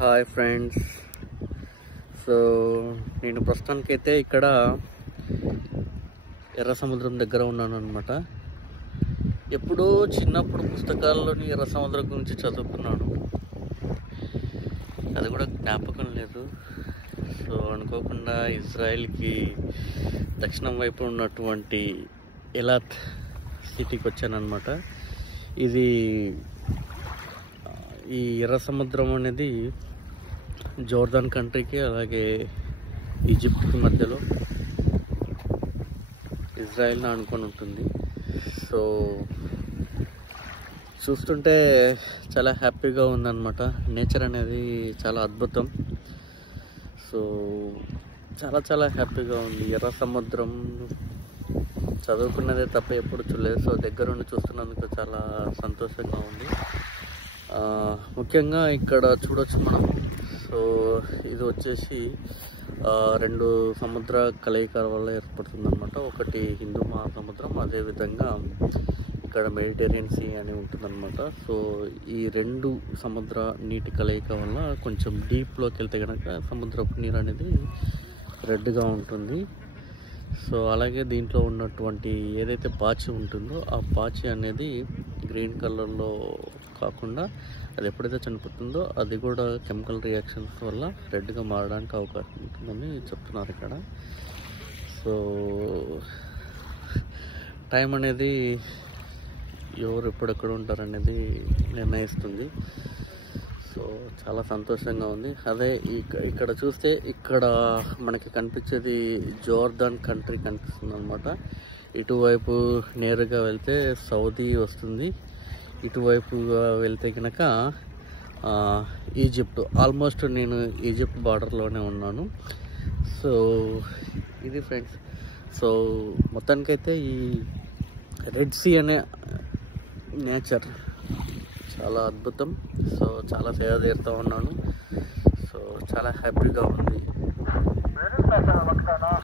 Hi friends. So నేను ప్రస్తుతానికైతే ఇక్కడ ఎర్ర సముద్రం దగ్గర ఉన్నాను అనమాట. ఎప్పుడో చిన్నప్పుడు పుస్తకాల్లోని ఎర్ర సముద్రం గురించి చదువుకున్నాను, అది కూడా జ్ఞాపకం లేదు. సో అనుకోకుండా ఇజ్రాయెల్కి దక్షిణం వైపు ఉన్నటువంటి ఎలాత్ సిటీకి వచ్చాను అనమాట. ఇది ఈ ఎర్ర సముద్రం అనేది జోర్దాన్ కంట్రీకి అలాగే ఈజిప్ట్కి మధ్యలో ఇజ్రాయెల్ని ఆనుకొని ఉంటుంది. సో చూస్తుంటే చాలా హ్యాపీగా ఉందన్నమాట. నేచర్ అనేది చాలా అద్భుతం. సో చాలా చాలా హ్యాపీగా ఉంది. ఎర్ర సముద్రం చదువుకున్నదే తప్ప ఎప్పుడు చూడలేదు. సో దగ్గరుండి చూస్తున్నందుకు చాలా సంతోషంగా ఉంది. ముఖ్యంగా ఇక్కడ చూడొచ్చు మనం. సో ఇది వచ్చేసి రెండు సముద్ర కలయిక వల్ల ఏర్పడుతుంది అనమాట. ఒకటి హిందూ మహాసముద్రం, అదేవిధంగా ఇక్కడ మెడిటేరియన్ సీ అని ఉంటుందన్నమాట. సో ఈ రెండు సముద్ర నీటి కలయిక వల్ల కొంచెం డీప్లోకి వెళ్తే కనుక సముద్రపు నీరు అనేది రెడ్గా ఉంటుంది. సో అలాగే దీంట్లో ఉన్నటువంటి ఏదైతే పాచి ఉంటుందో ఆ పాచి అనేది గ్రీన్ కలర్లో కాకుండా అది ఎప్పుడైతే చనిపోతుందో అది కూడా కెమికల్ రియాక్షన్స్ వల్ల రెడ్గా మారడానికి అవకాశం ఉంటుందని చెప్తున్నారు ఇక్కడ. సో టైం అనేది ఎవరు ఎప్పుడెక్కడ ఉంటారనేది నిర్ణయిస్తుంది. సో చాలా సంతోషంగా ఉంది. అదే ఇక్కడ చూస్తే ఇక్కడ మనకి కనిపించేది జోర్దాన్ కంట్రీ కనిపిస్తుంది అనమాట. ఇటువైపు నేరుగా వెళ్తే సౌదీ వస్తుంది, ఇటువైపుగా వెళ్తే కనుక ఈజిప్ట్. ఆల్మోస్ట్ నేను ఈజిప్ట్ బార్డర్లోనే ఉన్నాను. సో ఇది ఫ్రెండ్స్. సో మొత్తానికైతే ఈ రెడ్ సీ అనే నేచర్ చాలా అద్భుతం. సో చాలా సేవ తీరుతూ ఉన్నాను. సో చాలా హ్యాపీగా ఉంది.